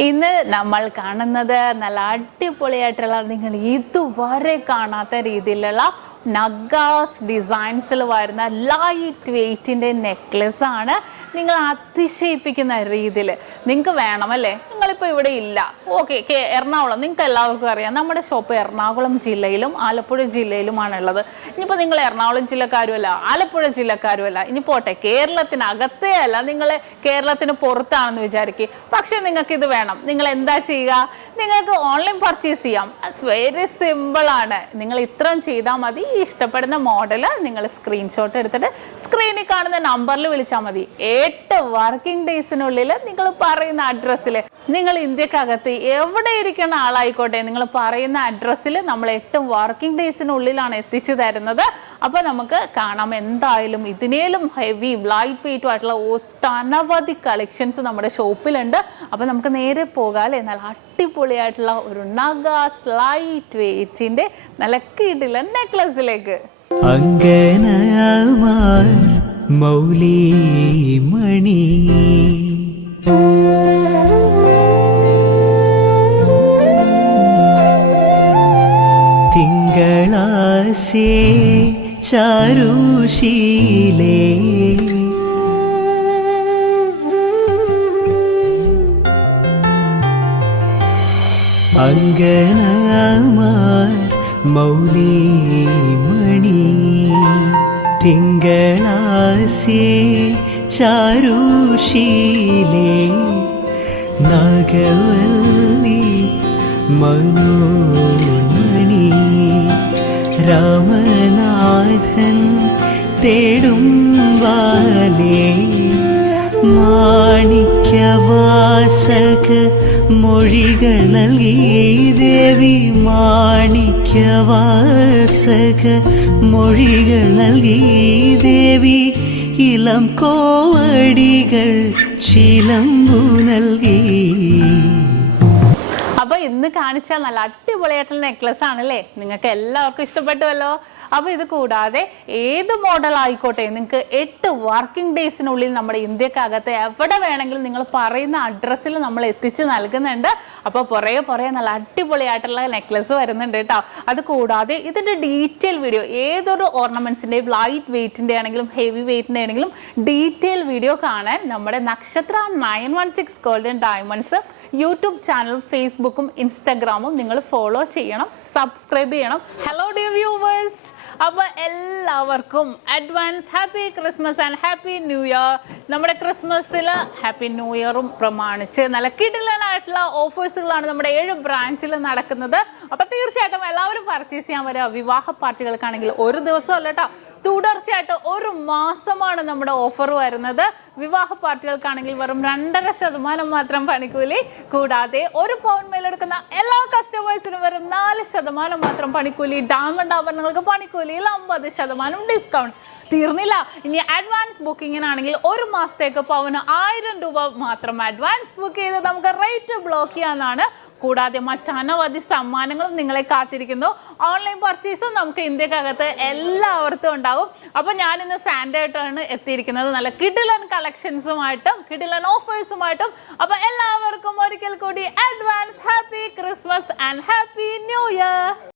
ഇന്ന് നമ്മൾ കാണുന്നത് നല്ല അടിപൊളിയായിട്ടുള്ള നിങ്ങൾ ഇതുവരെ കാണാത്ത രീതിയിലുള്ള നഗാസ് ഡിസൈൻസിൽ വരുന്ന ലൈറ്റ് വെയ്റ്റിൻ്റെ നെക്ലസ് ആണ്. നിങ്ങൾ അതിശയിപ്പിക്കുന്ന രീതിയിൽ നിങ്ങൾക്ക് വേണമല്ലേ? നിങ്ങളിപ്പോൾ ഇവിടെ ഇല്ല, ഓക്കെ, എറണാകുളം നിങ്ങൾക്ക് എല്ലാവർക്കും അറിയാം, നമ്മുടെ ഷോപ്പ് എറണാകുളം ജില്ലയിലും ആലപ്പുഴ ജില്ലയിലുമാണുള്ളത്. ഇനിയിപ്പോൾ നിങ്ങൾ എറണാകുളം ജില്ലക്കാരുമല്ല, ആലപ്പുഴ ജില്ലക്കാരുമല്ല, ഇനി പോട്ടെ കേരളത്തിനകത്തേ അല്ല, നിങ്ങൾ കേരളത്തിന് പുറത്താണെന്ന് വിചാരിക്കുക, പക്ഷെ നിങ്ങൾക്ക് ഇത് വേണം. നിങ്ങൾ എന്താ ചെയ്യുക? നിങ്ങൾക്ക് ഓൺലൈൻ പർച്ചേസ് ചെയ്യാം. വെരി സിമ്പിൾ ആണ്. നിങ്ങൾ ഇത്രയും ചെയ്താൽ മതി. ഇഷ്ടപ്പെടുന്ന മോഡൽ നിങ്ങൾ സ്ക്രീൻഷോട്ട് എടുത്തിട്ട് സ്ക്രീനിൽ കാണുന്ന നമ്പറിൽ വിളിച്ചാൽ മതി. 8 വർക്കിംഗ് ഡേയ്സിനുള്ളിൽ നിങ്ങൾ പറയുന്ന അഡ്രസ്സിൽ, നിങ്ങൾ ഇന്ത്യക്കകത്ത് എവിടെ ഇരിക്കുന്ന ആളായിക്കോട്ടെ, നിങ്ങൾ പറയുന്ന അഡ്രസ്സിൽ നമ്മൾ 8 വർക്കിംഗ് ഡേയ്സിനുള്ളിലാണ് എത്തിച്ചു തരുന്നത്. അപ്പോൾ നമുക്ക് കാണാം, എന്തായാലും ഇതിനേലും ഹെവി ലൈറ്റ് വെയിറ്റും ആയിട്ടുള്ള ഒട്ടനവധി കളക്ഷൻസ് നമ്മുടെ ഷോപ്പിലുണ്ട്. അപ്പോൾ നമുക്ക് നേരെ പോകാം അല്ലേ? നല്ല അടിപൊളിയായിട്ടുള്ള ഒരു നഗാസ് ലൈറ്റ് വെയിറ്റിന്റെ നല്ല കിടിലൻ നെക്ലസിലേക്ക്. മൗലിമണി തിങ്കളാശേ ചാരുശീലേ അങ്കനമാർ മൗലിമണി തിങ്കളാശേ ചാരുശീലേ നാഗവല്ലി മനോന്മണി രാമനാഥൻ തേടും വാലേ മാണിക്യവാസക മൊഴികൾ നൽകി ദേവി മാണിക്യവാസക മൊഴികൾ നൽകി ദേവി ഇളം കോവടികൾ ചിലമ്പു നൽകി. അപ്പൊ ഇന്ന് കാണിച്ച നല്ല അടിപൊളിയായിട്ടുള്ള നെക്ലസ് ആണല്ലേ? നിങ്ങൾക്ക് എല്ലാവർക്കും ഇഷ്ടപ്പെട്ടുവല്ലോ. അപ്പൊ ഇത് കൂടാതെ ഏത് മോഡൽ ആയിക്കോട്ടെ, നിങ്ങൾക്ക് 8 വർക്കിംഗ് ഡേയ്സിനുള്ളിൽ നമ്മുടെ ഇന്ത്യക്കകത്ത് എവിടെ വേണമെങ്കിലും നിങ്ങൾ പറയുന്ന അഡ്രസ്സിൽ നമ്മൾ എത്തിച്ച് നൽകുന്നുണ്ട്. അപ്പോൾ പുറകെ നല്ല അടിപൊളിയായിട്ടുള്ള നെക്ലസ് വരുന്നുണ്ട് കേട്ടോ. അത് കൂടാതെ ഇതിന്റെ ഡീറ്റെയിൽ വീഡിയോ, ഏതൊരു ഓർണമെന്റ്സിന്റെയും ലൈറ്റ് വെയിറ്റിന്റെ ആണെങ്കിലും ഹെവി വെയിറ്റിന്റെ ആണെങ്കിലും ഡീറ്റെയിൽ വീഡിയോ കാണാൻ നമ്മുടെ നക്ഷത്ര 916 ഗോൾഡൻ ഡയമണ്ട്സ് യൂട്യൂബ് ചാനൽ, ഫേസ്ബുക്കും ഇൻസ്റ്റാഗ്രാമും നിങ്ങൾ ഫോളോ ചെയ്യണം, സബ്സ്ക്രൈബ് ചെയ്യണം. ഹലോ ഡിയർ വ്യൂവേഴ്സ്, അപ്പോൾ എല്ലാവർക്കും advance happy Christmas and happy new year. നമ്മുടെ ക്രിസ്മസിൽ ഹാപ്പി ന്യൂ ഇയറും പ്രമാണിച്ച് നല്ല കിടിലനായിട്ടുള്ള ഓഫേഴ്സുകളാണ് നമ്മുടെ 7 ബ്രാഞ്ചിൽ നടക്കുന്നത്. അപ്പോൾ തീർച്ചയായിട്ടും എല്ലാവരും പർച്ചേസ് ചെയ്യാൻ വരിക. വിവാഹ പാർട്ടികൾക്കാണെങ്കിൽ ഒരു ദിവസം അല്ല കേട്ടോ, തുടർച്ചയായിട്ട് 1 മാസമാണ് നമ്മുടെ ഓഫർ വരുന്നത്. വിവാഹ പാർട്ടികൾക്കാണെങ്കിൽ വെറും 2.5% മാത്രം പണിക്കൂലി. കൂടാതെ 1 പൗണ്ട് മേലെടുക്കുന്ന എല്ലാ കസ്റ്റമേഴ്സിനും വെറും 4% മാത്രം പണിക്കൂലി. ഡയമണ്ട് ആഭരണങ്ങൾക്ക് പണിക്കൂലിയിൽ 50% ഡിസ്കൗണ്ട്. തീർന്നില്ല, ഇനി അഡ്വാൻസ് ബുക്കിങ്ങിനാണെങ്കിൽ 1 മാസത്തേക്ക് പവന് 1000 രൂപ മാത്രം അഡ്വാൻസ് ബുക്ക് ചെയ്ത് നമുക്ക് റേറ്റ് ബ്ലോക്ക് ചെയ്യാനാണ്. കൂടാതെ മറ്റനവധി സമ്മാനങ്ങളും നിങ്ങളെ കാത്തിരിക്കുന്നു. ഓൺലൈൻ പർച്ചേസും നമുക്ക് ഇന്ത്യക്കകത്ത് എല്ലാവർക്കും ഉണ്ടാകും. അപ്പോൾ ഞാൻ ഇന്ന് സാൻഡേ ആയിട്ടാണ് എത്തിയിരിക്കുന്നത്, നല്ല കിടിലൻ കളക്ഷൻസുമായിട്ടും കിടിലൻ ഓഫേഴ്സുമായിട്ടും. അപ്പോൾ എല്ലാവർക്കും ഒരിക്കൽ കൂടി advance happy Christmas and happy new year.